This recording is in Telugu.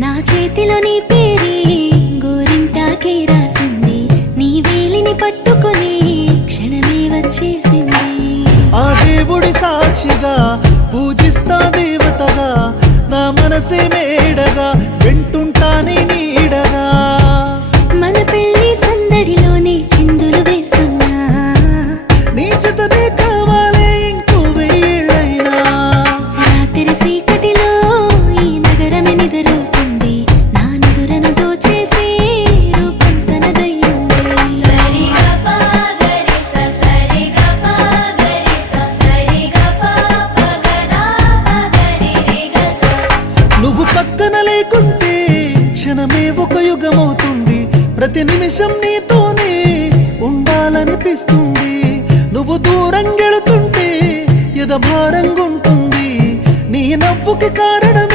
నా చేతిలో నీ పేరే గోరింటాకే రాసింది, నీ వేలిని పట్టుకొని క్షణమే వచ్చేసింది. ఆ దేవుడి సాక్షిగా పూజిస్తా దేవతగా, నా మనసే మేడగా వింటుంటానే నీడగా. మన పెళ్లి సందడిలోనే చిందులు వేస్తున్నా, నీ జతనే కావాలే ఇంకో వెయ్యేళ్ళైనా. రాత్రి చీకటిలో ఈ నగరమే నిద్రపోతుంది, నా నిదురను దోచేసి రూపం తనదయ్యింది. నువ్వు పక్కన లేకుంటే క్షణమే ఒక యుగమవుతుంది, ప్రతి నిమిషం నీతోనే ఉండాలనిపిస్తుంది. నువ్వు దూరం గెలుతుంటే ఎద భారంగుంటుంది, నీ నవ్వుకి కారణం